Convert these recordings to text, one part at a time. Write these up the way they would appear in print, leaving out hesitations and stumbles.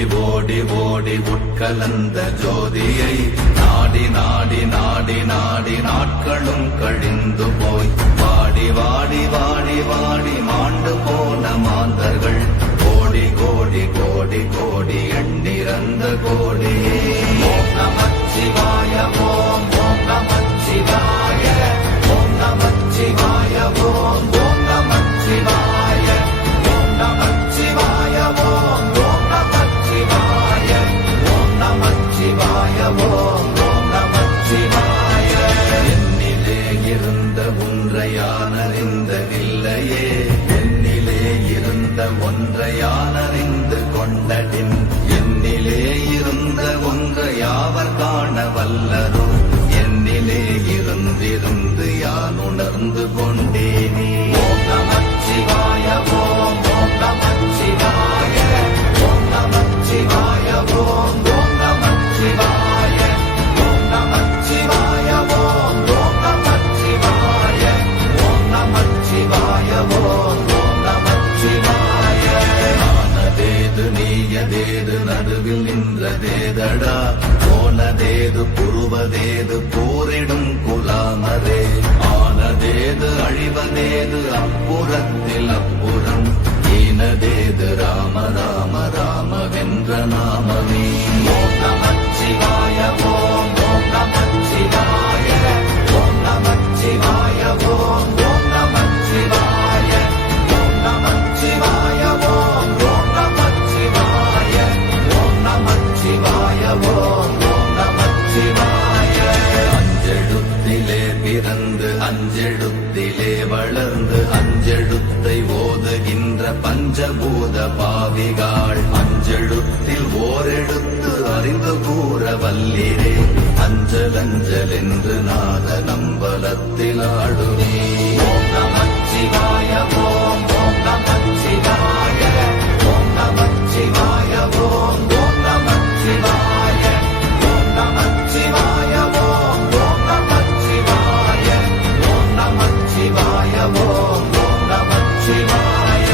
ஓடி ஓடி உட்கலந்த ஜோதியை நாடி நாடி நாடி நாடி நாட்களும் கழிந்து போய் வாடி வாடி வாடி வாடி மாண்டு போன மாந்தர்கள் கோடி கோடி கோடி கோடி எண்ணிறந்த கோடி. ஓம் நமச்சிவாய ஓம் ஓம் நமச்சிவாய ஓம் நமச்சிவாய ஓம் ஓம் நமச்சிவாய ஓம் நமச்சிவாய ஓம் ஓம் நமச்சிவாய ஓம் நமச்சிவாய ஓம் ஓம் நமச்சிவாய. என்னிலே இருந்த ஒன்றையானறிந்ததில்லையே என்னிலே இருந்த ஒன்றையானறிந்து கொண்டடின் என்னிலே இருந்த ஒன்றை யாவர் காண வல்லரோ என்னிலே இருந்திருந்து யான் உணர்ந்து கொண்டேனே. ஓம் நமச்சிவாய ஓம் ஓம் நமச்சிவாய ஓம் நமச்சிவாய ஓம் ஓம் நமச்சிவாய ஓம் நமச்சிவாய ஓம் ஓம் நமச்சிவாய ஓம் நமச்சிவாய ஓம் ஓம் நமச்சிவாய. ஆனதேது நீயதேது நடுவில் நின்றதேதடா போனதேது புருவதேது போரிடும் குலாமரே ஆனதேது அழிவதேது அப்புறத்தில் அப்புறம் ஈனதேது ராம ராம ராமவென்ற நாமமே. ஓம் நமச்சிவாய ஓம் ஓம் நமச்சிவாய ஓம் நமச்சிவாய ஓம் ஓம் நமச்சிவாய ஓம் நமச்சிவாய ஓம் ஓம் நமச்சிவாய ஓம் நமச்சிவாய ஓம் ஓம் நமச்சிவாய. அஞ்செழுத்திலே பிறந்து அஞ்செழுத்திலே வளர்ந்து அஞ்செழுத்தை ஓதுகின்ற பஞ்சபூத பாவிகாள் அஞ்செழுத்தில் ஓரெழுத்து அறிந்து கூற வல்லிரே அஞ்சல் அஞ்சல் என்று நாத நம்பலத்தில் ஆடுவே. ஓம் நமச்சிவாய ஓம் ஓம் நமச்சிவாய ஓம் நமச்சிவாய ஓம் ஓம் நமச்சிவாய ஓம் நமச்சிவாய ஓம் ஓம் நமச்சிவாய ஓம் நமச்சிவாய ஓம் ஓம் நமச்சிவாய.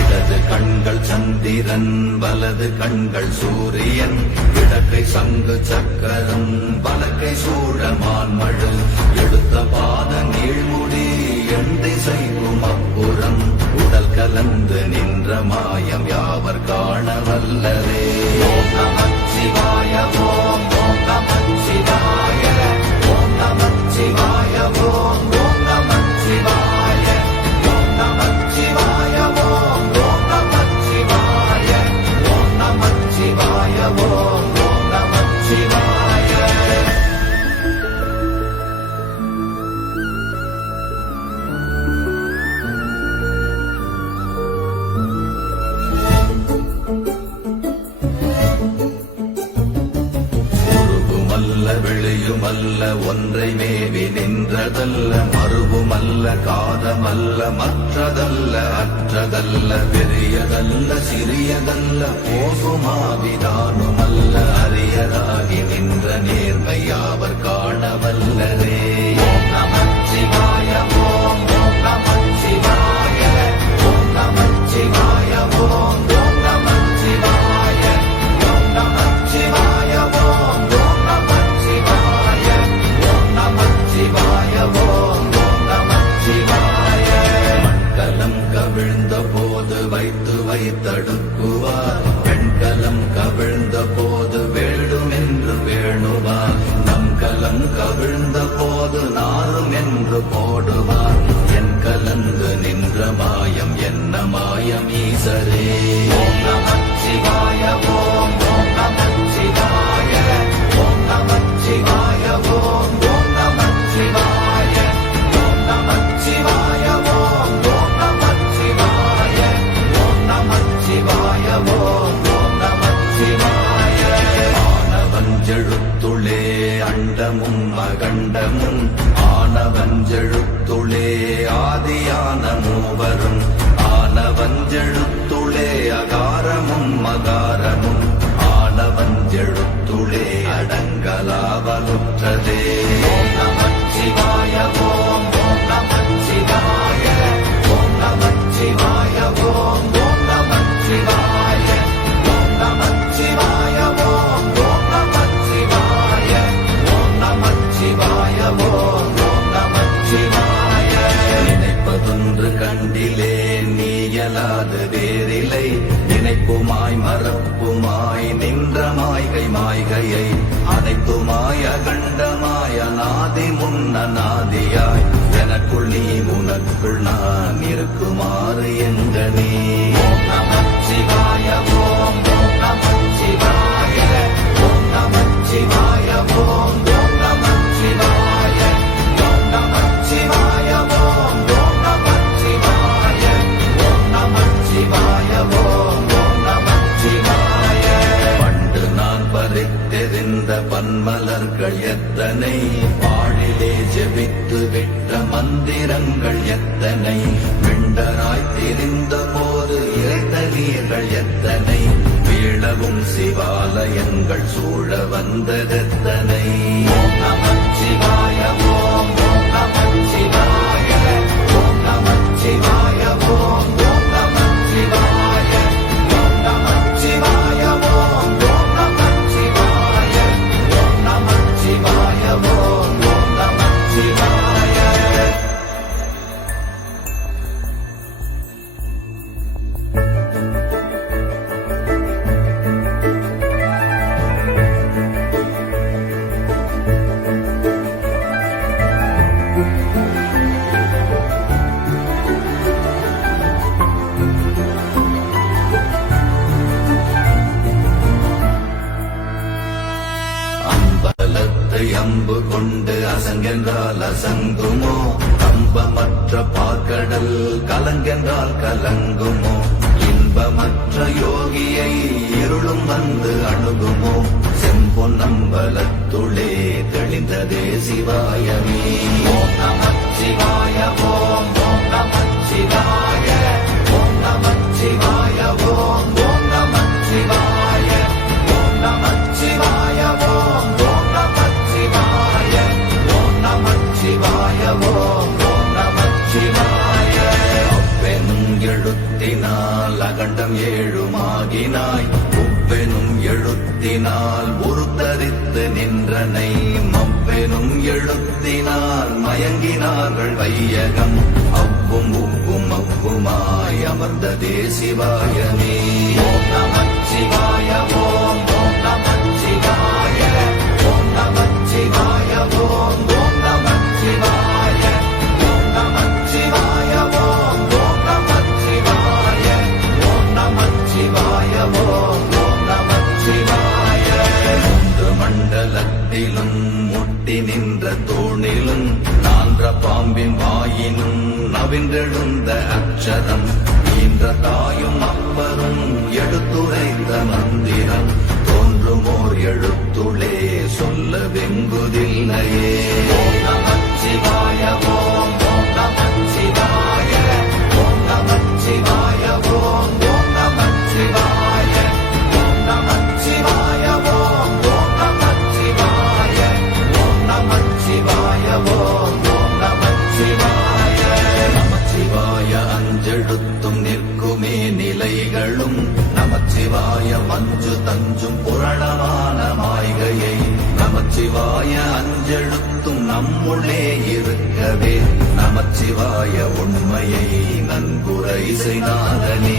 இடது கண்கள் சந்திரன் வலது கண்கள் சூரியன் இடக்கை சங்கு சக்கரம் வலக்கை சூழமான்மழு எடுத்த பாத நீழ்முடி எண் திசைக்கும் அப்புறம் உடல் கலந்து நின்ற மாயம் யாவர் காண வல்லரே. ஓம் நமச்சிவாய ஓம் ஓம் நமச்சிவாய ஓம் நமச்சிவாய ஓம் ஓம் நமச்சிவாய ஓம் நமச்சிவாய ஓம் ஓம் நமச்சிவாய ஓம் நமச்சிவாய ஓம் ஓம் நமச்சிவாய. வெளியுமல்ல ஒன்றை மேவி நின்றதல்ல மறுவுமல்ல காதமல்ல மற்றதல்ல அற்றதல்ல பெரியதல்ல சிறியதல்ல போகுமாவிதானுமல்ல அரியதாகி நின்ற நேர்மையாவர் காண வல்லரே. ஓம் நமச்சிவாய ஓம் ஓம் நமச்சிவாய ஓம் நமச்சிவாய ஓம் ஓம் நமச்சிவாய ஓம் நமச்சிவாய ஓம் ஓம் நமச்சிவாய ஓம் நமச்சிவாய ஓம் ஓம் நமச்சிவாய. மண்கலம் கவிழ்ந்த போது வைத்து வைத்தடுக்குவார் பெண்கலம் கவிழ்ந்த போது வேடும் என்று வேணுவார் நம் கலம் கவிழ்ந்த போது நாரும் என்று போடுவார் என் கலந்து நின்ற மாயம் என்ன மாயம் ஈசரே. ஓம் நமச்சிவாய ஓம் ஓம் நமச்சிவாய ஓம் நமச்சிவாய ஓம் ஓம் நமச்சிவாய ஓம் நமச்சிவாய ஓம் ஓம் நமச்சிவாய ஓம் நமச்சிவாய ஓம் ஓம் நமச்சிவாய. ஆனவஞ்செழுத்துளே அண்டமும் அகண்டமும் ஆனவஞ்செழுத்துளே ஆதியான மூவரும் ஆனவஞ்செழுத்துளே அகாரமும் மகாரமும் ஆனவஞ்செழுத்துளே அடங்கலாவலுற்றதே. ஓம் நமச்சிவாய ஓம் ஓம் நமச்சிவாய ஓம் நமச்சிவாய ஓம் ஓம் நமச்சிவாய ஓம் நமச்சிவாய மாய்கையை அனைத்துமாய கண்டமாய நாதி முன்ன நாதியாய் எனக்குள் நீ உனக்குள் நான் இருக்குமாறு எங்கனே. ஓம் நமச்சிவாய ஓம் நமச்சிவாய ஓம் நமச்சிவாய ஓம் நமச்சிவாய ஓம் நமச்சிவாய ஓம் நமச்சிவாய ஓம் நமச்சிவாய ஓம் நமச்சிவாய. பண்டு நான் பறித்தெறிந்த பன்மலர்கள் எத்தனை, பாழிலே ஜெபித்து விட்ட மந்திரங்கள் எத்தனை, விண்டராய் திரிந்த போது இறைத்த நீர்கள் எத்தனை, வீழவும் சிவாலயங்கள் சூழ வந்ததெத்தனை. ஓம் நமச்சிவாய ஓம் நமச்சிவாய ஓம் நமச்சிவாய ஓம் நமச்சிவாய ஓம் நமச்சிவாய ஓம் நமச்சிவாய ஓம் நமச்சிவாய ஓம் நமச்சிவாய. அம்பலத்தை அம்பு கொண்டு அசங்கென்றால் அசங்குமோ, கம்பமற்ற பாற்கடல் கலங்கென்றால் கலங்குமோ, இன்பமற்ற யோகியை இருளும் வந்து அணுகுமோ, செம்பொன்னம்பலத்துளே தெளிந்ததே சிவாயமே. ஓம் நமச்சிவாய ஓம் நமச்சிவாய ஓம் நமச்சிவாய ஓம் நமச்சிவாய ஓம் நமச்சிவாய ஓம் நமச்சிவாய ஓம் நமச்சிவாய ஓம் நமச்சிவாய. அப்பெனும் எழுத்தினால் அகண்டம் ஏழுமாகினாய், உப்பெனும் எழுத்தினால் உருத்தரித்து நின்றனை, மப்பெனும் எழுத்தினால் மயங்கினார்கள் வையகம், அவ்வும் உப்பும் அப்புமாய் அமர்ந்ததே சிவாயமே. ஓம் நமச்சிவாய ஓம் நமச்சிவாய ஓம் நமச்சிவாய ஓம் நமச்சிவாய ஓம் நமச்சிவாய ஓம் நமச்சிவாய ஓம் நமச்சிவாய ஓம் நமச்சிவாய. மூன்று மண்டலத்திலும் முட்டி நின்ற தூணிலும் நான்ற பாம்பின் வாயினும் நவின்றெழுந்த அக்ஷரம், ஈன்ற தாயும் அப்பரும் எடுத்துரைத்த மந்திரம், தோன்றுமோர் எழுத்துளே சொல்ல வெங்குதில்லையே. ஓம் நமச்சிவாய ஓம் நமச்சிவாய ஓம் நமச்சிவாய ஓம் நமச்சிவாய ஓம் நமச்சிவாய ஓம் நமச்சிவாய ஓம் நமச்சிவாய ஓம் நமச்சிவாய. நமச்சிவாய அஞ்செழுத்தும் நிற்குமே நிலைகளும், நமச்சிவாய மஞ்சு தஞ்சும் புரணமான மாய்கையை, நமச்சிவாய அஞ்செழுத்தும் நம்முள்ளே இருக்கவே, நமச்சிவாய உண்மையை நன்குரை செய்தாதனே.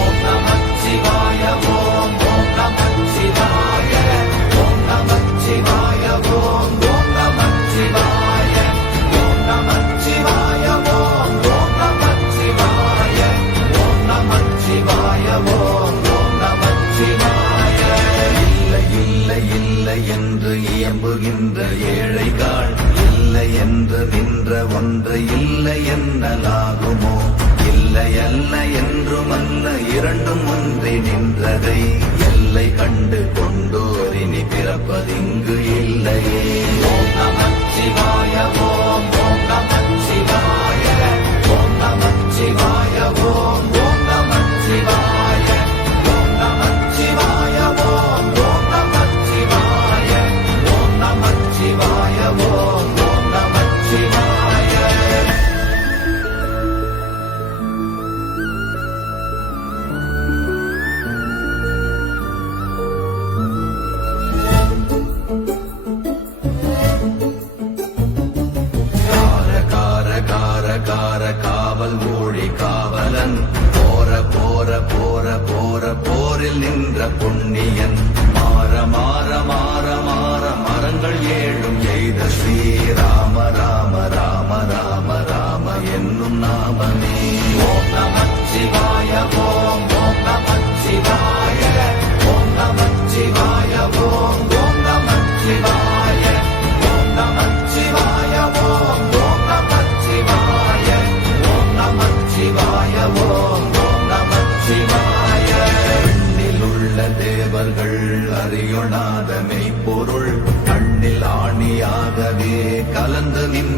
ஓம் நமச்சிவாய ஓம் நமச்சிவாய ஓம் நமச்சிவாய ஓம் நமச்சிவாய ஓம் நமச்சிவாய ஓம் நமச்சிவாய ஓம் நமச்சிவாய ஓம் நமச்சிவாய. இல்லை இல்லை இல்லை என்று இயம்புகின்ற ஏழைகள், இல்லை என்று நின்ற ஒன்று இல்லை என்னலாகுமோ, இல்லை அல்ல என்றுமல்ல இரண்டும் ஒன்றி நின்றதை, எல்லை கண்டு கொண்டோரினி பிறப்பதிங்கு இல்லையே. ஓம் நமச்சிவாய ஓம் நமச்சிவாய ஓம் நமச்சிவாய ஓம் நமச்சிவாய ஓம் நமச்சிவாய ஓம் நமச்சிவாய ஓம் நமச்சிவாய ஓம் நமச்சிவாய. காவல் மொழி காவலன், போற போற போற போற போரில் நின்ற புண்ணியன், மாற மாற மாற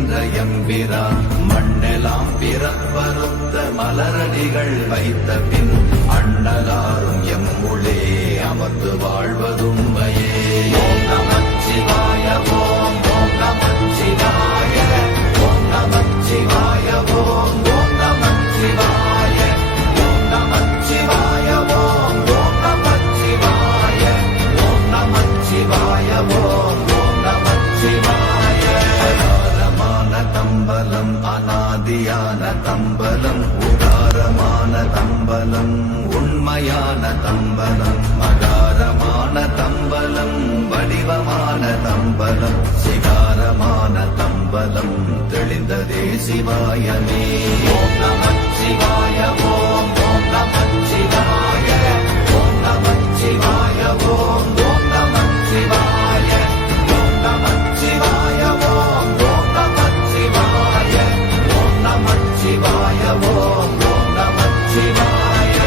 தெளிகின்ற எம்பிரான் மண்ணெல்லாம் பிறப்பறுத்த மலரடிகள் வைத்த பின் அண்ணலாரும் எம்முளே அமர்ந்து வாழ்வதுண்மையே. ஓம் நமச்சிவாய ஓம் ஓம் நமச்சிவாய ஓம் நமச்சிவாய ஓம் ஓம் நமச்சிவாய ஓம் நமச்சிவாய ஓம் ஓம் நமச்சிவாய ஓம் நமச்சிவாய ஓம் ஓம் நமச்சிவாய. அகாரமான தம்பலம் அநாதியான தம்பலம் உதாரமான தம்பலம் உண்மையான தம்பலம் மகாரமான தம்பலம் வடிவமான தம்பலம் சிகாரமான தம்பலம் தெளிந்ததே சிவாயமே. ஓம் நமச்சிவாய ஓம் ஓம் நமச்சிவாய ஓம் நமச்சிவாய ஓம் ஓம் நமச்சிவாய ஓம் நமச்சிவாய ஓம் ஓம் நமச்சிவாய ஓம் நமச்சிவாய ஓம் ஓம் நமச்சிவாய.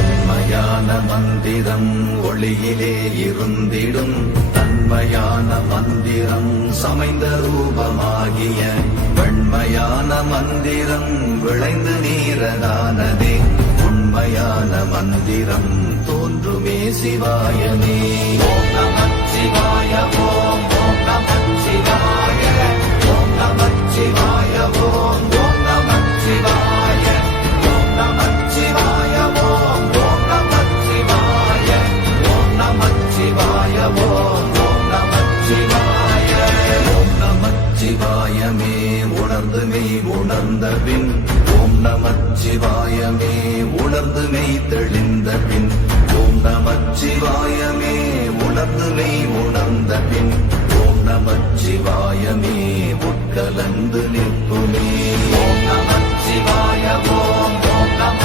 உண்மையான மந்திரம் ஒளியிலே இருந்திடும் தன்மையான மந்திரம் சமைந்த ரூபமாகிய வெண்மையான மந்திரம் விளைந்து நீரதானதே உண்மையான மந்திரம் தோன்றுமே சிவாயமே. ஓம் நமச்சிவாய ஓம் ஓம் நமச்சிவாய ஓம் நமச்சிவாய ஓம் ஓம் நமச்சிவாய ஓம் நமச்சிவாய ஓம் ஓம் நமச்சிவாய ஓம் நமச்சிவாய ஓம் ஓம் நமச்சிவாய. ஓம் நமச்சிவாயமே உணர்ந்து மெய் உணர்ந்த பின் ஓம் நமச்சிவாயமே உணர்ந்து மெய் தெளிந்த பின் ஓம் நமச்சிவாயமே உணர்ந்து மெய் உணர்ந்த பின் ஓம் நமச்சிவாயமே உட்கலந்து நிற்குமே. ஓம் நமச்சிவாய ஓம் ஓம் நம